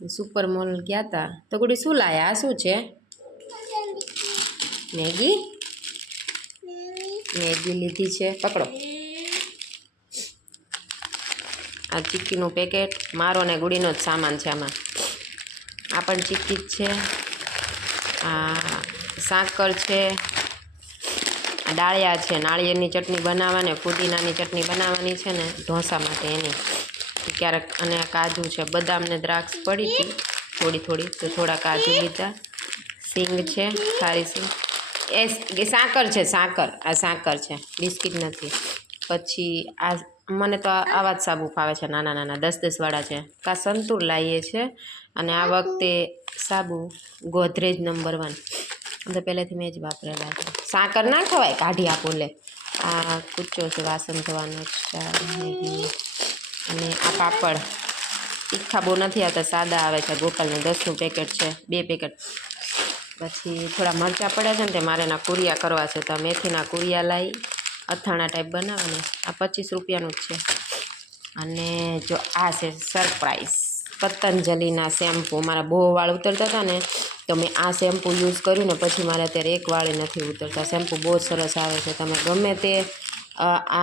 Super mall ગયા હતા તો ગુડી શું લાયા? આ શું છે? મેગી મેગી લીધી છે. પકડો. આ ચીક્કીનું પેકેટ મારો ને ગુડીનો જ સામાન છે આમાં. આ પણ ચીક્કી જ છે. આ સાકર છે. આ ડાળિયા છે. નાળિયેરની ચટણી બનાવવાની, ફુદીનાની ચટણી બનાવવાની છે ને ઢોસા માટે એની. ક્યારેક અને કાજુ છે. બદામ ને દ્રાક્ષ પડી હતી થોડી થોડી, તો થોડા કાજુ લીધા. સિંગ છે, ખારી સિંગ. એ સાકર છે, સાકર. આ સાકર છે, બિસ્કિટ નથી. પછી આ મને તો આવા જ સાબુ ફાવે છે, નાના નાના 10-10 વાળા છે. કા સંતુર લાવીએ છે. અને આ વખતે સાબુ ગોદરેજ નંબર 1 તો પહેલેથી મેં જ વાપરેલા છે. સાકર ના ખવાય, કાઢી આપું લે. આ કૂચો છે વાસણ ધોવાનો. અને આ પાપડ તીખા બહુ નથી આવતા, સાદા આવે છે. ગોપાલને 10નું પેકેટ છે, 2 પેકેટ. પછી થોડા મરચાં પડ્યા છે ને તે મારે એના કુરિયા કરવા છે, તો મેથીના કુરિયા લાવી અથાણા ટાઈપ બનાવવાને. આ 25 રૂપિયાનું જ છે. અને જો આ છે સરપ્રાઈઝ, પતંજલિના શેમ્પૂ. મારા બહુ વાળ ઉતરતા હતા ને, તો મેં આ શેમ્પૂ યુઝ કર્યું ને પછી મારે અત્યારે એક વાળે નથી ઉતરતા. શેમ્પૂ બહુ સરસ આવે છે. તમે ગમે તે આ